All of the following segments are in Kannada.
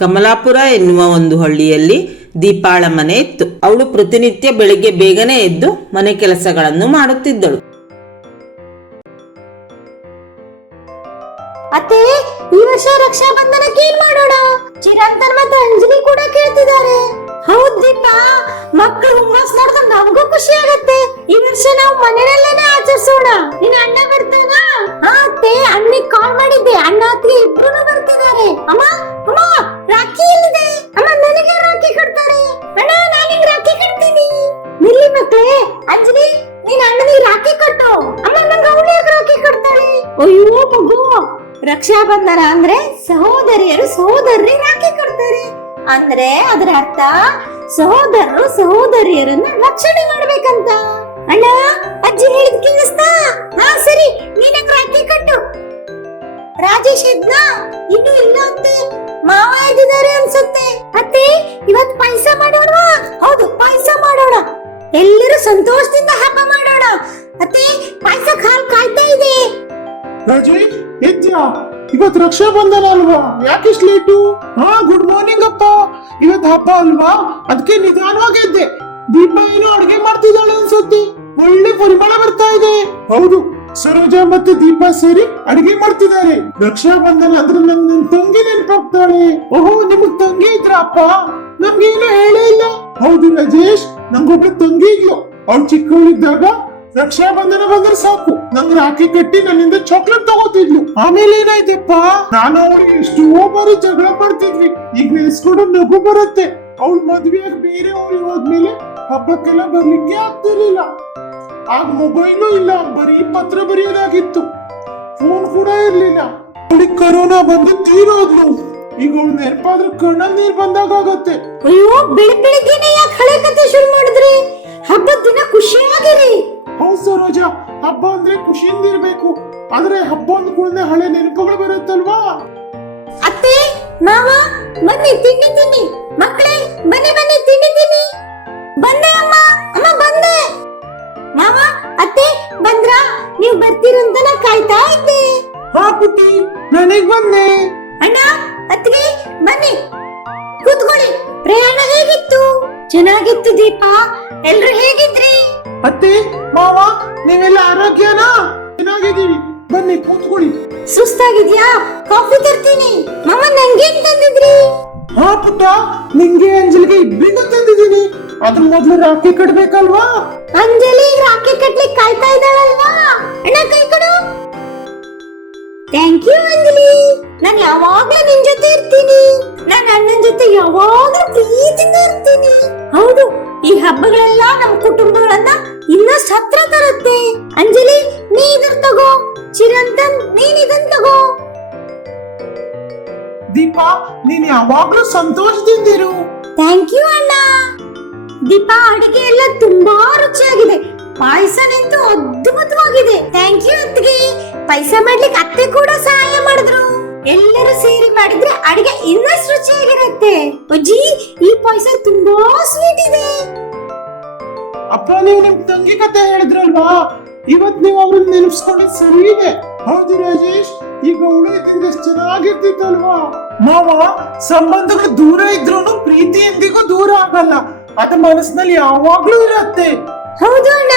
ಕಮಲಾಪುರ ಎನ್ನುವ ಒಂದು ಹಳ್ಳಿಯಲ್ಲಿ ದೀಪಾಳ ಮನೆ ಇತ್ತು. ಅವಳು ಪ್ರತಿನಿತ್ಯ ಬೆಳಿಗ್ಗೆ ಬೇಗನೆ ಎದ್ದು ಮನೆ ಕೆಲಸಗಳನ್ನು ಮಾಡುತ್ತಿದ್ದಳು. ಅತ್ತೆ, ಈ ವರ್ಷ ರಕ್ಷಾ ಬಂಧನಕ್ಕೆ ಏನ್ ಮಾಡೋಣ? ಚಿರಂತನ್ ಮತ್ತೆ ಅಂಜಲಿ ಕೂಡ ಕೇಳ್ತಿದ್ದಾರೆ. ಹೌದ್ ದೀಪ, ಮಕ್ಕಳು ಹುಮ್ಮಸ್ ನೋಡಿದ್ರೆ ನಮಗೂ ಖುಷಿ ಆಗತ್ತೆ. ಈ ವರ್ಷ ನಾವು ಮನೆಯಲ್ಲೇನೆ ಆಚರಿಸೋಣ. ನಿನ್ನ ಅಣ್ಣ ಬರ್ತಾನಾ? ಹಾ ಅತ್ತೆ, ಅಣ್ಣಿಗೆ ಕಾಲ್ ಮಾಡಿದ್ದೆ. ಅಣ್ಣ ಅತ್ತಿಗೆ ಇಬ್ರು ಬರ್ತಿದ್ದಾರೆ. ಅಮ್ಮ ಅಮ್ಮ, ರಾಖಿ ಎಲ್ಲಿದೆ? ಅಮ್ಮ, ನನಗೆ ರಾಖಿ ಕಟ್ತಾರೆ. ಅಣ್ಣ, ನಾನಿಗೆ ರಾಖಿ ಕಟ್ತೀನಿ. ನಿಲ್ಲಿ ಮಕ್ಕಳೇ. ಅಂಜಲಿ, ನೀನ್ ಅಣ್ಣನಿಗೆ ರಾಖಿ ಕಟ್ಟು. ಅಮ್ಮ, ನಂಗೆ ಅವಳಿಗೆ ರಾಖಿ ಕಟ್ತಾಳೆ. ಅಯ್ಯೋ ಮಗು, ರಕ್ಷಾ ಬಂಧನ ಅಂದ್ರೆ ಸಹೋದರಿಯರು ಸಹೋದರರಿಗೆ ರಾಖಿ ಕಟ್ತಾರೆ. ಅಂದ್ರೆ ಅದರ ಅರ್ಥ ಸಹೋದರರು ಸಹೋದರಿಯರನ್ನ ರಕ್ಷಣೆ ಮಾಡ್ಬೇಕಂತ. ಅಣ್ಣ, ಅಜ್ಜಿ ಹೇಳಿದ್ ಕೇಳಿಸ್ತಾ? ಹಾ ಸರಿ, ನೀನಂಗ್ ರಾಖಿ ಕಟ್ಟು. ರಾಜೇಶ್ ಇದ್ನ? ಇನ್ನು ಇಲ್ಲ ಅತ್ತೆ, ಮಾವ ಇದ್ದಾರೆ ಅನ್ಸುತ್ತೆ. ಅತ್ತೆ, ಇವತ್ತು ಪಾಯಸ ಮಾಡೋಣ. ಹೌದು, ಪಾಯಸ ಮಾಡೋಣ. ಎಲ್ಲರೂ ಸಂತೋಷದಿಂದ ಹಬ್ಬ ಮಾಡೋಣ. ಅತ್ತೆ, ಪಾಯಸ ಹಾಲು ಕಾಯ್ತಾ ಇದೆ. ರಾಜೇಶ್, ಎದ್ಯಾ? ಇವತ್ ರಕ್ಷಾ ಬಂಧನ ಅಲ್ವಾ? ಯಾಕಿಷ್ಟು ಲೇಟು? ಹಾ, ಗುಡ್ ಮಾರ್ನಿಂಗ್ ಅಪ್ಪ. ಇವತ್ ಹಬ್ಬ ಅಲ್ವಾ, ಅದಕ್ಕೆ ನಿಧಾನವಾಗಿ ಎದ್ದೆ. ದೀಪ ಏನೋ ಅಡುಗೆ ಮಾಡ್ತಿದ್ದಾಳೆ ಅನ್ಸುತ್ತೆ. ಒಳ್ಳೆ ಪರಿಮಳ ಬರ್ತಾ ಇದೆ. ಹೌದು, ಸರೋಜಾ ಮತ್ತೆ ದೀಪ ಸೇರಿ ಅಡಿಗೆ ಮಾಡ್ತಿದ್ದಾರೆ. ರಕ್ಷಾ ಬಂಧನ ಅಂದ್ರೆ ನನ್ನ ತಂಗಿ ನೆನಪಾಗ್ತಾಳೆ. ಓಹೋ, ನಿಮಗ್ ತಂಗಿ ಇದ್ರ ಅಪ್ಪ? ನಮ್ಗೇನು ಹೇಳೇ ಇಲ್ಲ. ಹೌದು ರಾಜೇಶ್, ನಂಗೊಬ್ಬ ತಂಗಿ ಇದ್ಲು. ಅವ್ಳು ಚಿಕ್ಕವಳಿದ್ದಾಗ ರಕ್ಷಾ ಬಂಧನ ಬಂದ್ರೆ ಸಾಕು, ನಂಗೆ ರಾಖಿ ಕಟ್ಟಿ ನನ್ನಿಂದ ಚಾಕ್ಲೇಟ್ ತಗೋತಿದ್ಲು. ಆಮೇಲೆ ಏನಾಯ್ತಪ್ಪ, ನಾನು ಅವಳಿಗೆ ಎಷ್ಟೋ ಬಾರಿ ಜಗಳ ಮಾಡ್ತಿದ್ವಿ. ಈಗ ನೆನೆಸ್ಕೊಂಡು ನಗು ಬರುತ್ತೆ. ಅವಳು ಮದ್ವೆಯಾಗಿ ಬೇರೆ ಊರಿಗೆ ಹೋದ್ಮೇಲೆ ಹಬ್ಬಕ್ಕೆಲ್ಲ ಬರ್ಲಿಕ್ಕೆ ಆಗ್ತಿರ್ಲಿಲ್ಲ. ಆಗ ಮೊಬೈಲು ಇಲ್ಲ, ಬರೀ ಪತ್ರ ಬರೆಯೋದಾಗಿತ್ತು. ಫೋನ್ ಕೂಡ ಇರ್ಲಿಲ್ಲ. ಅವಳಿಗೆ ಕರೋನಾ ಬಂದು ತೀರೋದ್ಲು. ಈಗ ಅವಳು ನೆನಪಾದ್ರೆ ಕಣ್ಣಲ್ಲಿ ನೀರ್ ಬಂದಾಗ ಆಗತ್ತೆ. ಅಯ್ಯೋ, ಬೆಳಿಗ್ಗೆನೆ ಯಾಕೆ ಹಳೆ ಕತೆ ಶುರು ಮಾಡಿದ್ರಿ? ಹಬ್ಬದ ದಿನ ಖುಷಿಯಾಗಿರಿ. ಹೌದು ಸರೋಜಾ, ಹಬ್ಬ ಅಂದ್ರೆ ಖುಷಿಯಿಂದ ಇರ್ಬೇಕು. ಆದ್ರೆ ಹಬ್ಬ ಅಂದ್ಕೊಂಡ್ರೆ ಹಳೆ ನೆನಪುಗಳು ಬರುತ್ತಲ್ವಾ? ಅತ್ತೆ, ಮಾವ, ಬನ್ನಿ ತಿಂಡಿ ತಿನ್ನಿ. ಮಕ್ಕಳೇ, ಬನ್ನಿ ಬನ್ನಿ ತಿಂಡಿ ತಿನ್ನಿ. ಬಂದೆ ಅಮ್ಮ. ಅಮ್ಮ, ಬಂದೆ. ಮಾವ, ಅತ್ತೆ ಬಂದ್ರಾ? ನೀವು ಬರ್ತೀರಂತ ನಾ ಕಾಯ್ತಾ ಇದ್ದೆ. ಹಾ ಪುಟ್ಟಿ, ನನಗ್ ಬಂದೆ. ಅಣ್ಣ, ಅತ್ತಿಗೆ ಬನ್ನಿ, ಕೂತ್ಕೊಳ್ಳಿ. ಪ್ರಯಾಣ ಹೇಗಿತ್ತು? ಚೆನ್ನಾಗಿತ್ತು ದೀಪ. ಎಲ್ರು ಹೇಗಿದ್ರಿ? ಅತ್ತೆ, ಮಾವ, ನೀವೆಲ್ಲ ಆರೋಗ್ಯನಾ? ಚೆನ್ನಾಗಿದ್ದೀವಿ, ಬನ್ನಿ ಕೂತ್ಕೊಳ್ಳಿ. ಸುಸ್ತಾಗಿದ್ಯಾ? ಕಾಫಿ ತರ್ತೀನಿ. ಮಾವ, ನಂಗೇನ್ ತಂದಿದ್ರಿ? ಹಾ ಪುಟ್ಟ, ನಿಂಗೆ ಅಂಜಲಿಗೆ ಇಬ್ರಿಗೂ ತಂದಿದ್ದೀನಿ. ಅದ್ರ ಮೊದ್ಲು ರಾಖಿ ಕಟ್ಬೇಕಲ್ವಾ? ಅಂಜಲಿ ರಾಖಿ ಕಟ್ಲಿಕ್ಕೆ ಕಾಯ್ತಾ ಇದ್ದಾಳಲ್ವಾ? ಅಣ್ಣ, ಕೈ ಕೊಡು. Thank you Anjali. ನಾನು ಯಾವಾಗ್ಲೂ ನಿನ್ ಜೊತೆ ಇರ್ತೀನಿ. ನನ್ನ ಅಣ್ಣನ ಜೊತೆ ಯಾವಾಗ್ಲೂ ಪ್ರೀತಿಯಿಂದ ಇರ್ತೀನಿ. ಹೌದು, ಈ ಹಬ್ಬಗಳೆಲ್ಲ ನಮ್ಮ ಕುಟುಂಬಗಳನ್ನ ಇನ್ನಷ್ಟು ಹತ್ರ ತರುತ್ತೆ. ಅಂಜಲಿ, ನೀ ಇದನ್ನ ತಗೋ. ಚಿರಂತನ್, ನೀನ್ ಇದನ್ನ ತಗೋ. ದೀಪ, ನೀನ್ ಯಾವಾಗ್ಲೂ ಸಂತೋಷದಿಂದಿರು. ಥ್ಯಾಂಕ್ ಯು ಅಣ್ಣ. ದೀಪ, ಅಡಿಗೆ ಎಲ್ಲ ತುಂಬಾ ರುಚಿಯಾಗಿದೆ. ಪಾಯಸ ನಿಂತು ಅದ್ಭುತವಾಗಿದೆ. ಥ್ಯಾಂಕ್ ಯು ಅತ್ತಿಗೆ. ಪಾಯಸ ಮಾಡ್ಲಿಕ್ಕೆ ಅತ್ತೆ ಕೂಡ ಸಹಾಯ ಮಾಡಿದ್ರು. ಎಲ್ಲರೂ ಸೇರಿ ಮಾಡಿದ್ರೆ ಅಡಿಗೆ ಇನ್ನಷ್ಟು ರುಚಿಯಾಗಿರುತ್ತೆ. ಅಜ್ಜಿ, ಈ ಪಾಯಸ ತುಂಬಾ ಸ್ವೀಟ್ ಇದೆ. ಅಪ್ಪ, ನೀವು ನಿಮ್ ತಂಗಿ ಕತೆ ಹೇಳಿದ್ರಲ್ವಾ, ಇವತ್ ನೀವು ಅವ್ರನ್ನ ನೆನಪಿಸ್ಕೊಂಡು ಸರಿ ಇದೆ. ಹೌದು ರಾಜೇಶ್, ಈಗ ಅವಳು ಇದ್ದಿದ್ರೆ ಚೆನ್ನಾಗಿರ್ತಿತ್ತಲ್ವಾ? ಮಾವ, ಸಂಬಂಧಗಳು ದೂರ ಇದ್ರೂ ಪ್ರೀತಿ ಎಂದಿಗೂ ದೂರ ಆಗಲ್ಲ. ಅದ ಮನಸ್ಸಿನಲ್ಲಿ ಯಾವಾಗ್ಲೂ ಇರತ್ತೆ. ಹೌದು ಅಣ್ಣ,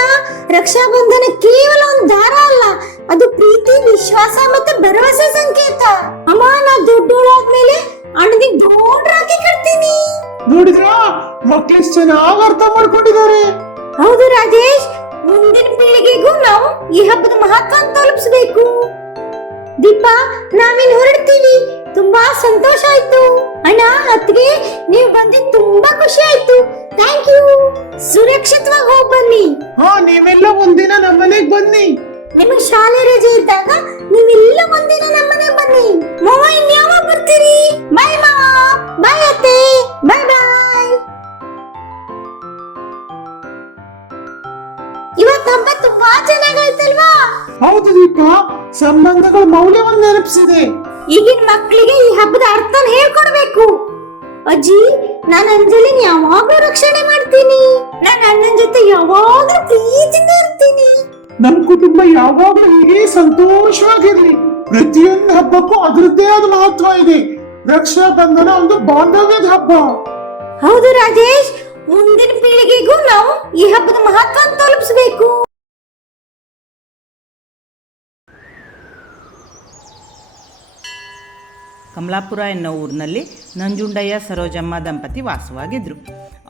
ರಕ್ಷಾ ಬಂಧನ ಕೇವಲ ಒಂದು ದಾರ ಅಲ್ಲ, ಅದು ಪ್ರೀತಿ, ವಿಶ್ವಾಸ ಮತ್ತೆ ಭರವಸೆ ಸಂಕೇತ. ಅಮ್ಮ, ನಾ ದೊಡ್ಡೋಳಾದ್ಮೇಲೆ ಅಣ್ಣನಿಗೆ ದೊಡ್ಡ ರಾಖಿ ಕಟ್ತೀನಿ. ನೋಡಿದ್ರಾ, ಮಕ್ಳು ಚೆನ್ನಾಗಿ ಅರ್ಥ ಮಾಡ್ಕೊಂಡಿದ್ದಾರೆ. ಹೌದು ರಾಜೇಶ್, ಮುಂದಿನ ಪೀಳಿಗೆಗೂ ನಾವು ಈ ಹಬ್ಬದ ಮಹತ್ವ ತಲುಪಿಸಬೇಕು. ದೀಪ, ನಾವಿನ್ ಹೊರಡ್ತೀವಿ. ತುಂಬಾ ಸಂತೋಷ ಆಯ್ತು. ಅಣ್ಣ, ಅತ್ತಿಗೆ, ನೀವು ಬಂದಿದ್ದು ತುಂಬಾ ಖುಷಿ ಆಯ್ತು. Thank you. ಸುರಕ್ಷಿತವಾಗಿ ಹೋಗಿ ಬನ್ನಿ. ಹಾ, ನೀವೆಲ್ಲ ಒಂದಿನ ನಮ್ಮನೆಗ್ ಬನ್ನಿ. ನಿಮಗೆ ಶಾಲೆ ರಜೆ ಇದ್ದಾಗ ನೀವೆಲ್ಲ ಒಂದಿನ ನಮ್ಮನೆಗೆ ಬನ್ನಿ. ಮಾವ, ಇನ್ಯಾವಾಗ ಬರ್ತೀರಿ? ಬಾಯ್ ಮಾವ. ಬಾಯ್ ಅತ್ತೆ. ಬಾಯ್ ಬಾಯ್. ಇವತ್ತು ಹಬ್ಬ ತುಂಬಾ ಚೆನ್ನಾಗಾಯ್ತಲ್ವಾ? ಹೌದು ದೀಪ, ಸಂಬಂಧಗಳ ಮೌಲ್ಯವನ್ನು ನೆನಪಿಸಿದೆ. ಈಗಿನ ಮಕ್ಕಳಿಗೆ ಈ ಹಬ್ಬದ ಅರ್ಥನ ಹೇಳ್ಕೊಡ್ಬೇಕು. ಅಜ್ಜಿ, ನಾನು ಅಂಜಲಿನ ಯಾವಾಗ್ಲೂ ರಕ್ಷಣೆ ಮಾಡ್ತೀನಿ. ನಾನು ಅಣ್ಣನ ಜೊತೆ ಯಾವಾಗ್ಲೂ ಪ್ರೀತಿಯಿಂದ ಇರ್ತೀನಿ. ನಮ್ ಕುಟುಂಬ ಯಾವಾಗ್ಲೂ ಹೀಗೆ ಸಂತೋಷವಾಗಿರ್ಲಿ. ಪ್ರತಿಯೊಂದು ಹಬ್ಬಕ್ಕೂ ಅದರದ್ದೇ ಆದ ಮಹತ್ವ ಇದೆ. ರಕ್ಷಾ ಬಂಧನ ಒಂದು ಬಾಂಧವ್ಯದ ಹಬ್ಬ. ಹೌದು ರಾಜೇಶ್, ಮುಂದಿನ ಪೀಳಿಗೆಗೂ ನಾವು ಈ ಹಬ್ಬದ ಮಹತ್ವ ತಲುಪಿಸಬೇಕು. ಕಮಲಾಪುರ ಎನ್ನೋ ಊರಿನಲ್ಲಿ ನಂಜುಂಡಯ್ಯ ಸರೋಜಮ್ಮ ದಂಪತಿ ವಾಸವಾಗಿದ್ರು.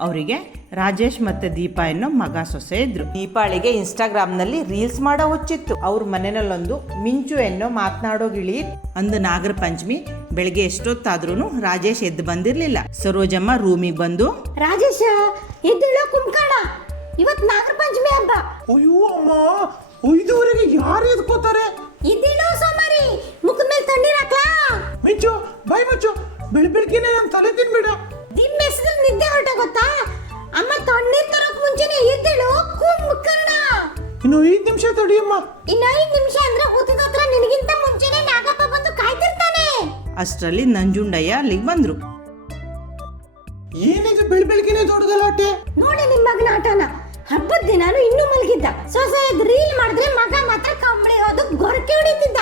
ಅವರಿಗೆ ರಾಜೇಶ್ ಮತ್ತು ದೀಪಾ ಎನ್ನೋ ಮಗ ಸೊಸೆ ಇದ್ರು. ದೀಪಾಳಿಗೆ ಇನ್ಸ್ಟಾಗ್ರಾಮ್ನಲ್ಲಿ ರೀಲ್ಸ್ ಮಾಡೋ ಹುಚ್ಚಿತ್ತು. ಅವ್ರ ಮನೆಯಲ್ಲೊಂದು ಮಿಂಚು ಎನ್ನೋ ಮಾತನಾಡೋ ಗಿಳಿ. ಅಂದು ನಾಗರ ಪಂಚಮಿ ಬೆಳಗ್ಗೆ ಎಷ್ಟೊತ್ತಾದ್ರೂ ರಾಜೇಶ್ ಎದ್ದು ಬಂದಿರಲಿಲ್ಲ. ಸರೋಜಮ್ಮ ರೂಮಿಗೆ ಬಂದು, ರಾಜೇಶ ಎದ್ದೇಳೋ ಕುಂಕಣ, ಇವತ್ ನಾಗರ ಪಂಚಮಿ ಹಬ್ಬ. ಅಯ್ಯೋ ಅಮ್ಮ, 5:30ಗೆ ಯಾರು ಎದ್ಕೋತಾರೆ? ಎದ್ದೇಳೋ ಸೋಮಾರಿ, ಮುಖದ ಮೇಲೆ ತಣ್ಣೀರ್ ಹಾಕ್ಲಾ? ಮಿಂಚು ಬಾಯ್ ಮುಚ್ಚು, ಬೆಳಬೆಳಗ್ಗೆನೆ ನಾನು ತಲೆ ತಿನ್ಬೇಡ. ನಿಮ್ ಹೆಸರು ನಿದ್ದೆ ಹೊರಟೋಗುತ್ತಾ? ಅಮ್ಮ ತಣ್ಣೀರ್ ತರೋಕ್ ಮುಂಚೆನೆ ಎದ್ದೇಳು ಕುಂಕಣ. ಇನ್ನು 5 ನಿಮಿಷ ತಡಿಯಮ್ಮ. ಇನ್ನು 5 ನಿಮಿಷ ಅಂದ್ರೆ ಹುತ್ತದ ಹತ್ರ ನಿನಗಿಂತ ಮುಂಚೆನೆ ನಾಗಪ್ಪ ಬಂದು ಕಾಯ್ತಿರ್ತಾನೆ. ಅಷ್ಟರಲ್ಲಿ ನಂಜುಂಡಯ್ಯ ಅಲ್ಲಿಗೆ ಬಂದ್ರು. ಏನಿದು ಬೆಳಬೆಳಗ್ಗೆನೆ ದೊಡ್ಡ ಗಲಾಟೆ? ನೋಡಿ ನಿಮ್ ಮಗನ ಆಟನ. ಹಬ್ಬದ ದಿನಾನು ಇನ್ನೂ ಮಲಗಿದ್ದ. ಸೊಸೆ ರೀಲ್ ಮಾಡಿದ್ರೆ ಮಗ ಮಾತ್ರ ಕಂಬಳಿ ಹೋದು ಗೊರಕೆ ಹೊಡಿತಿದ್ದ.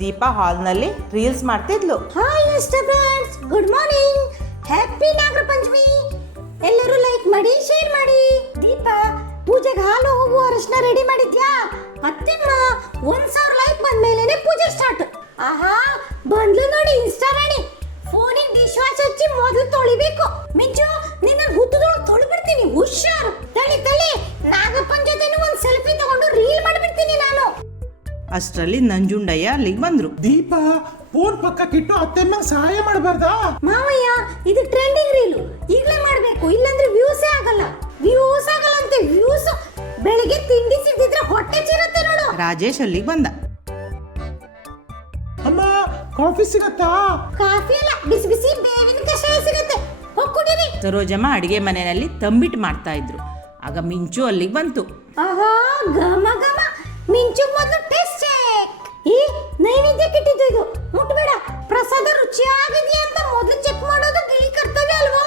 ದೀಪಾ ಹಾಲ್ನಲ್ಲಿ ರೀಲ್ಸ್ ಮಾಡ್ತಿದ್ಲು. Hi mister friends, good morning, happy Nagara Panchami. ಎಲ್ಲರೂ ಲೈಕ್ ಮಾಡಿ, ಶೇರ್ ಮಾಡಿ. ದೀಪಾ, ಪೂಜೆಗೆ ಹಾಲು ಹೋಗುವ ಅರಶಿನ ರೆಡಿ ಮಾಡಿದ್ಯಾ? ಅತ್ತೆಮ್ಮ, 1000 ಲೈಕ್ ಬಂದ್ಮೇಲೆನೆ ಪೂಜೆ ಸ್ಟಾರ್ಟ್. ಆಹಾ, ಬಂದ್ಲು ನೋಡಿ ಇನ್ಸ್ಟಾ ರಾಣಿ. ಫೋನಿಗೆ ಡಿಶ್ ವಾಶ್ ಹಚ್ಚಿ ಮೊದಲು ತೊಳಿಬೇಕು. ಮಿಂಚು, ನಿನ್ನ ಹುತ್ತದೊಳಗೆ ತೊಳಿಬಿಡ್ತೀನಿ, ಹುಷಾರು. ತಳಿ ನಾಗಪ್ಪನ ಜೊತೆನೂ ಒಂದು ಸೆಲ್ಫಿ ತಗೊಂಡು ರೀಲ್ ಮಾಡಿಬಿಡ್ತೀನಿ ನಾನು. ಅಷ್ಟರಲ್ಲಿ ನಂಜುಂಡಯ್ಯ ಅಲ್ಲಿಗೆ ಬಂದ್ರು. ದೀಪಾ, ಫೋನ್ ಪಕ್ಕಕ್ಕಿಟ್ಟು ಅತ್ತೆಮ್ಮ ಸಹಾಯ ಮಾಡಬಾರ್ದಾ? ಮಾವಯ್ಯ, ಇದು ಟ್ರೆಂಡಿಂಗ್ ರೀಲು, ಈಗಲೇ ಮಾಡಬೇಕು, ಇಲ್ಲಾಂದ್ರೆ ವ್ಯೂಸೇ ಆಗಲ್ಲ. ವ್ಯೂಸ್ ಆಗಲ್ಲಂತೆ, ವ್ಯೂಸ್. ಬೆಳಿಗ್ಗೆ ತಿಂಡಿ ಸಿಕ್ಕಿದ್ರೆ ಹೊಟ್ಟೆ ಚಿರುತ್ತೆ ನೋಡು. ರಾಜೇಶ್ ಅಲ್ಲಿಗೆ ಬಂದ. ಅಮ್ಮ, ಕಾಫಿ ಸಿಗತ್ತಾ? ಕಾಫಿ ಅಲ್ಲ, ಬಿಸಿ ಬಿಸಿ ಬೇವಿನ ಕಷಾಯ ಸಿಗುತ್ತೆ, ಹೋಗಿ ಕುಡೀರಿ. ಸರೋಜಮ್ಮ ಅಡಿಗೆ ಮನೆಯಲ್ಲಿ ತಂಬಿಟ್ಟು ಮಾಡ್ತಾ ಇದ್ರು. ಆಗ ಮಿಂಚು ಅಲ್ಲಿಗೆ ಬಂತು. ಆಹಾ, ಘಮ ಘಮ. ಮಿಂಚು ಮೊದಲು ಟೇಸ್ಟ್ ಚೆಕ್. ಈ ನೈವೇದ್ಯಕ್ಕೆ ಇಟ್ಟಿದ್ದು ಇದು, ಮುಟ್ಬೇಡ. ಪ್ರಸಾದ ರುಚಿಯಾಗಿದೆಯಾ ಅಂತ ಮೊದಲು ಚೆಕ್ ಮಾಡೋದು ಗಿಳಿ ಕರ್ತವ್ಯ ಅಲ್ವಾ?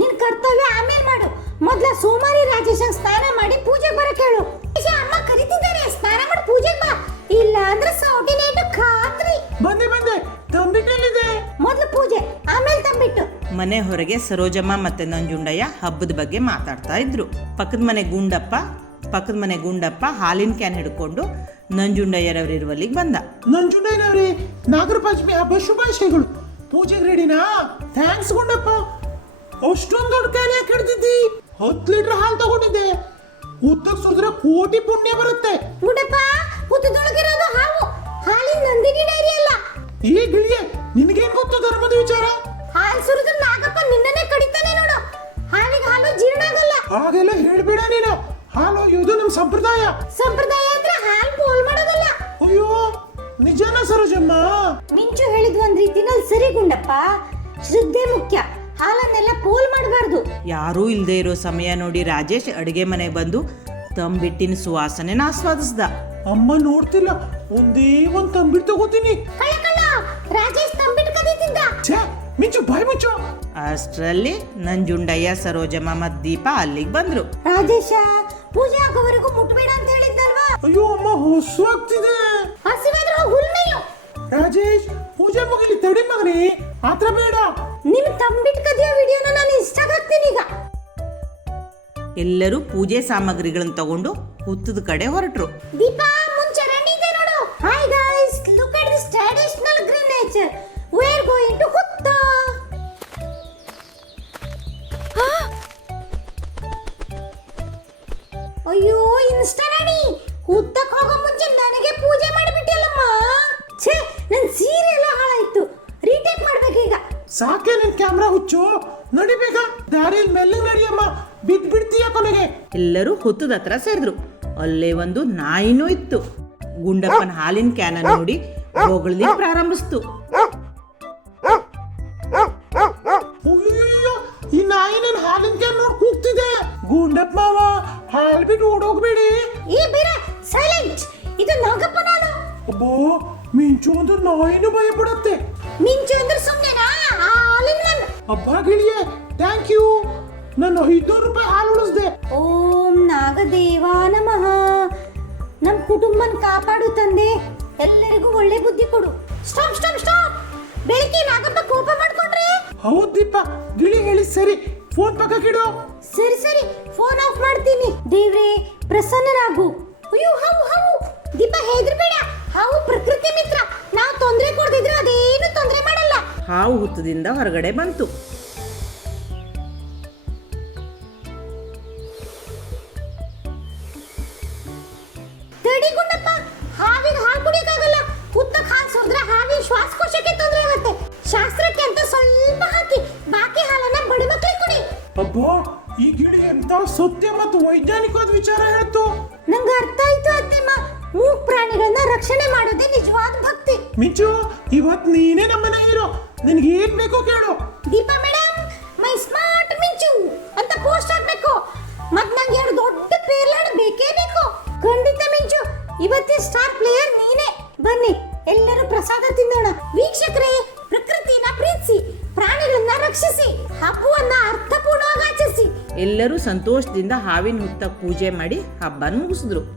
ನಿನ್ ಕರ್ತವ್ಯ ಆಮೇಲೆ ಮಾಡು. ಮೊದಲ ಸೋಮಾರಿ ರಾಜೇಶನ್ ಸ್ನಾನ ಮಾಡಿ ಪೂಜೆಗೆ ಬರಕ್ಕೆ ಹೇಳು. ಅಮ್ಮ ಕರೀತಿದ್ದಾರೆ, ಸ್ನಾನ ಮಾಡಿ ಪೂಜೆಗೆ ಬಾ, ಇಲ್ಲ ಅಂದ್ರೆ ಸೌಟಿನೇಟು ಖಾತ್ರಿ. ಬಂದೆ, ತಂಬಿಟ್ಟಲ್ಲಿದೆ. ಮೊದಲು ಪೂಜೆ, ಆಮೇಲೆ ತಂಬಿಟ್ಟು. ಮನೆ ಹೊರಗೆ ಸರೋಜಮ್ಮ ಮತ್ತೆ ನಂಜುಂಡಯ್ಯ ಹಬ್ಬದ ಬಗ್ಗೆ ಮಾತಾಡ್ತಾ ಇದ್ರು. ಪಕ್ಕದ ಮನೆ ಗುಂಡಪ್ಪ ಹಾಲಿನ ಕ್ಯಾನ್ ಹಿಡ್ಕೊಂಡು ನಂಜುಂಡಯ್ಯರವರಿರುವಲ್ಲಿಗೆ ಬಂದ. ನಂಜುಂಡಯ್ಯನವ್ರೆ, ನಾಗರ ಪಂಚಮಿ ಹಬ್ಬ ಶುಭಾಶಯಗಳು. ಪೂಜೆಗೆ ರೆಡಿನಾ? ಥ್ಯಾಂಕ್ಸ್ ಗುಂಡಪ್ಪ. ಅಷ್ಟೊಂದು ದೊಡ್ಡ ಕ್ಯಾನ್ ಯಾಕೆ ಹಿಡ್ದಿದ್ದಿ? 10 ಲೀಟರ್ ಹಾಲು ತಗೊಂಡಿದ್ದೆ. ಉದ್ದಕ್ಕೆ ಸುರಿದ್ರೆ ಕೋಟಿ ಪುಣ್ಯ ಬರುತ್ತೆ. ಗುಂಡಪ್ಪ, ಹುತ್ತದೊಳಗಿರೋದು ಹಾವು, ಹಾಲಿನ ನಂದಿನಿ ಡೈರಿ ಅಲ್ಲ. ಈ ಗಿಳಿಯೇ, ನಿನಗೇನ್ ಗೊತ್ತು ಧರ್ಮದ ವಿಚಾರ? ಹಾಲು ಸುರಿದ್ರೆ ನಾಗಪ್ಪ ನಿನ್ನನ್ನೇ ಕಡಿತಾನೆ ನೋಡು. ಹಾಲಿಗೆ ಹಾಲು ಜೀರ್ಣ ಆಗಲ್ಲ. ಹಾಗೆಲ್ಲ ಹೇಳ್ಬೇಡ ನೀನು. ಹಾಲು ಇದು ನಮ್ಮ ಸಂಪ್ರದಾಯ. ಸಂಪ್ರದಾಯ ಅಂದ್ರೆ ಹಾಲು ಪೋಲ್ ಮಾಡೋದಲ್ಲ. ಅಯ್ಯೋ, ನಿಜಾನ ಸರೋಜಮ್ಮ? ಮಿಂಚು ಹೇಳಿದ್ ಒಂದ್ ರೀತಿನಲ್ಲಿ ಸರಿ ಗುಂಡಪ್ಪ. ಶ್ರದ್ಧೆ ಮುಖ್ಯ, ಹಾಲನ್ನೆಲ್ಲ ಪೋಲ್ ಮಾಡಬಾರ್ದು. ಯಾರೂ ಇಲ್ಲದೆ ಇರೋ ಸಮಯ ನೋಡಿ ರಾಜೇಶ್ ಅಡುಗೆ ಮನೆಗೆ ಬಂದು ತಂಬಿಟ್ಟಿನ ಸುವಾಸನೆನ ಆಸ್ವಾದಿಸ್ದ. ಅಮ್ಮ ನೋಡ್ತಿಲ್ಲ, ಒಂದೇ ಒಂದ್ ತಂಬಿಟ್ಟು ತಗೋತೀನಿ. ಕಳ್ಳ ರಾಜೇಶ್ ತಂಬಿಟ್ಟು ಕದೀತಿದ್ದ. ಛೇ, ಮಿಂಚು ಬಾಯ್ ಮುಚ್ಚು. ಅಷ್ಟರಲ್ಲಿ ನಂಜುಂಡಯ್ಯ ಸರೋಜಮ್ಮ ಮತ್ತು ದೀಪಾ ಅಲ್ಲಿಗೆ ಬಂದ್ರು. ರಾಜೇಶ, ಪೂಜೆ ಆಗೋವರೆಗೂ ಮುಟ್ಬೇಡ ಅಂತ ಹೇಳಿದ್ದಲ್ವಾ? ಅಯ್ಯೋ ಅಮ್ಮ, ಹೊಸ್ವಾಗ್ತಿದೆ. ಹಸಿವಾದ್ರೆ ಹುಲ್ಮೇಲು. ರಾಜೇಶ್, ಪೂಜೆ ಮುಗಿಲಿ, ತಡಿ ಮಗನೇ, ಆತ್ರ ಬೇಡ. ನಿಮ್ ತಂಬಿಟ್ಟು ಕದಿಯೋ ವಿಡಿಯೋನ ನಾನು ಇನ್ಸ್ಟಾಗ್ ಹಾಕ್ತೀನಿ ಈಗ. ಎಲ್ಲರೂ ಪೂಜೆ ಸಾಮಗ್ರಿಗಳನ್ನು ತಗೊಂಡು ಹುತ್ತದ ಕಡೆ ಹೊರಟ್ರು. ದೀಪಾ, ಮುಂಚೆ ರೆಡಿ ಇದೆ ನೋಡು. Hi guys, look at this traditional green nature. We are going to ಹುತ್ತ. ಅಯ್ಯೋ ಇನ್ಸ್ಟಾ ರಾಣಿ, ಹುತ್ತಕ್ಕೆ ಹೋಗೋ ಮುಂಚೆ ನನಗೆ ಪೂಜೆ ಮಾಡಿಬಿಟ್ಟಿಲ್ಲಮ್ಮ. ಛೇ, ನನ್ನ ಸೀರೆ ಎಲ್ಲ ಹಾಳಾಯ್ತು, ರೀಟೇಕ್ ಮಾಡ್ಬೇಕೀಗ. ಸಾಕೆ ನಿನ್ ಕ್ಯಾಮ್ರಾ ಹುಚ್ಚು, ನಡಿಬೇಕ. ದಾರಿಯಲ್ಲಿ ಮೆಲ್ಲಗೆ ನಡಿಯಮ್ಮ, ಬಿಡ್ತೀಯ ಕೊನೆಗೆ. ಎಲ್ಲರೂ ಹುತ್ತದ ಹತ್ರ ಸೇರಿದ್ರು. ಅಲ್ಲೇ ಒಂದು ನಾಯಿನೂ ಇತ್ತು. ಗುಂಡಪ್ಪನ ಹಾಲಿನ ಕ್ಯಾನ್ ನೋಡಿ ಹೊಗಳಿಕೆ ಪ್ರಾರಂಭಿಸ್ತು. ಅಯ್ಯೋ, ಈ ನಾಯಿ ನನ್ನ ಹಾಲಿನ ಕ್ಯಾನ್ ನೋಡಿ ಕೂಗ್ತಿದೆ. ಗುಂಡಪ್ಪ ಮಾವ, ಹಾಲ್ ಬಿಟ್ಟು ಓಡೋಗ್ಬೇಡಿ. ಏ ಬೇರೆ, ಸೈಲೆಂಟ್. ಇದು ನಾಗಪ್ಪನ ಹಾಲು. ಅಬ್ಬೋ, ಮಿಂಚು ಅಂದ್ರೆ ನಾಯಿನೂ ಭಯ ಪಡುತ್ತೆ. ಮಿಂಚು ಅಂದ್ರೆ ಸುಮ್ಮನೆನಾ? ಹಾಲಿನ ಅಬ್ಬಾ ಗಿಳಿಯೇ, ಥ್ಯಾಂಕ್ ಯು. ನಾನು 500 ರೂಪಾಯಿ ಹಾಲು ಉಳಿಸ್ದೆ. ಓಂ ನಾಗದೇವ ನಮ್ಮನ್ ಕಾಪಾಡು ತಂದೆ, ಎಲ್ಲರಿಗೂ ಒಳ್ಳೆ ಬುದ್ಧಿ ಕೊಡು. Stop stop stop. ಬೆಳಿಗ್ಗೆ ನಾಗಪ್ಪ ಕೋಪ ಮಾಡ್ಕೊಂಡ್ರೆ? ಹೌದ್ ದೀಪ, ಗಿಳಿ ಹೇಳಿ ಸರಿ. ಫೋನ್ ಪಕ್ಕಕ್ಕಿಡು. ಸರಿ ಸರಿ, ಫೋನ್ ಆಫ್ ಮಾಡ್ತೀನಿ. ದೇವ್ರೇ ಪ್ರಸನ್ನನಾಗು. ಅಯ್ಯೋ ಹಾವು ಹಾವು. ದೀಪ ಹೆದರ್ಬೇಡ, ಹಾವು ಪ್ರಕೃತಿ ಮಿತ್ರ. ನಾವು ತೊಂದರೆ ಕೊಡ್ದಿದ್ರೆ ಅದೇನು ತೊಂದರೆ ಮಾಡಲ್ಲ. ಹಾವು ಹುತ್ತದಿಂದ ಹೊರಗಡೆ ಬಂತು. ತಡಿ ಗುಂಡಪ್ಪ, ಹಾವಿಗೆ ಹಾಲು ಕುಡಿಯಕ್ಕಾಗಲ್ಲ. ಹುತ್ತಕ್ಕೆ ಹಾಲು ಸೋದ್ರೆ ಹಾವಿನ ಶ್ವಾಸಕೋಶಕ್ಕೆ ತೊಂದರೆ ಆಗುತ್ತೆ. ಶಾಸ್ತ್ರಕ್ಕೆ ಅಂತ ಸ್ವಲ್ಪ ಹಾಕಿ ಬಾಕಿ ಹಾಲನ್ನ ಬಡ ಮಕ್ಕಳಿಗೆ ಕೊಡಿ. ಅಬ್ಬಾ, ಈ ಗಿಳಿ ಎಂತ ಸತ್ಯ ಮತ್ತು ವೈಜ್ಞಾನಿಕವಾದ ವಿಚಾರ ಹೇಳ್ತು. ನಂಗೆ ಅರ್ಥ ಆಯ್ತು ಅತ್ತೆಮ್ಮ. ಮೂಕ್ ಪ್ರಾಣಿಗಳನ್ನ ರಕ್ಷಣೆ ಮಾಡೋದೇ ನಿಜವಾದ ಭಕ್ತಿ. ಮಿಂಚು, ಇವತ್ ನೀನೇ ನಮ್ಮನೆ ಹೀರೋ. ನಿನಗೆ ಏನ್ ಬೇಕೋ ಕೇಳು. ದೀಪಾ ಮೇಡಮ್, ಮೈ ಸ್ಮಾರ್ಟ್ ಮಿಂಚು ಅಂತ ಪೋಸ್ಟ್ ಹಾಕ್ಬೇಕು. ಮತ್ ನಂಗೆ ಎರಡು ದೊಡ್ಡ ಪೇರ್ಲಾಡ್ ಬೇಕೇ ಬೇಕು. ಖಂಡಿತ ಮಿಂಚು, ಇವತ್ತಿನ ಸ್ಟಾರ್ ಪ್ಲೇಯರ್ ನೀನೇ. ಬನ್ನಿ ಎಲ್ಲರೂ ಪ್ರಸಾದ ತಿನ್ನೋಣ. ವೀಕ್ಷಕರೇ, ಪ್ರಕೃತಿನ ಪ್ರೀತಿಸಿ, ಪ್ರಾಣಿಗಳನ್ನ ರಕ್ಷಿಸಿ, ಹಬ್ಬವನ್ನ ಅರ್ಥಪೂರ್ಣವಾಗಿ ಆಚರಿಸಿ. ಎಲ್ಲರೂ ಸಂತೋಷದಿಂದ ಹಾವಿನ ಹುತ್ತ ಪೂಜೆ ಮಾಡಿ ಹಬ್ಬನ ಮುಗಿಸಿದ್ರು.